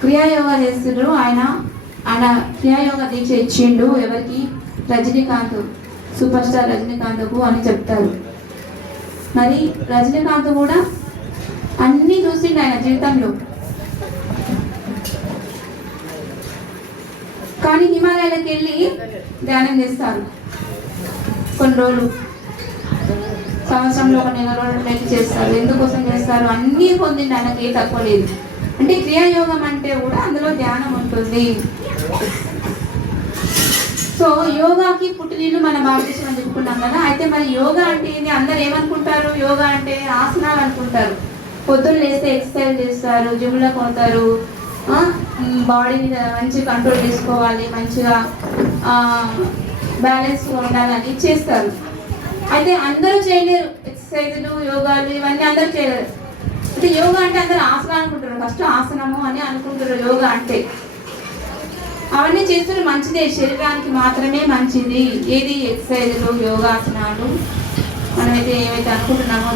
క్రియాయోగా చేస్తుండ్రు. ఆయన క్రియాయోగ దీక్ష ఇచ్చిండు ఎవరికి? రజనీకాంత్, సూపర్ స్టార్ రజనీకాంత్కు అని చెప్తారు. మరి రజనీకాంత్ కూడా అన్నీ చూసిండు ఆయన జీవితంలో. కానీ హిమాలయాలకు వెళ్ళి ధ్యానం చేస్తారు కొన్ని రోజులు, సంవత్సరంలో ఒక నెల రోజులు చేస్తారు. ఎందుకోసం చేస్తారు? అన్నీ పొందిండి, ఆయనకి ఏ తక్కువ లేదు. అంటే క్రియాయోగం అంటే కూడా అందులో ధ్యానం ఉంటుంది. సో యోగాకి పుట్టినీళ్ళు మన భారతదేశం చెప్పుకున్నాం కదా. అయితే మరి యోగా అంటే ఏంటి? అందరు ఏమనుకుంటారు? యోగా అంటే ఆసనాలు అనుకుంటారు. పొద్దున్న లేస్తే ఎక్సర్సైజ్ చేస్తారు, జిమ్లో పోతారు, బాడీని మంచిగా కంట్రోల్ చేసుకోవాలి, మంచిగా బ్యాలెన్స్గా ఉండాలని చేస్తారు. అయితే అందరూ చేయలేరు ఎక్సర్సైజులు, యోగాలు ఇవన్నీ అందరూ చేయలేరు. అంటే యోగా అంటే అందరూ ఆసనాలు అనుకుంటారు, ఫస్ట్ ఆసనము అని అనుకుంటారు యోగా అంటే. అవన్నీ చేస్తున్న మంచిదే, శరీరానికి మాత్రమే మంచిది. ఏది? ఎక్సర్సైజులు, యోగాసనాలు మనమైతే ఏవైతే అనుకుంటున్నామో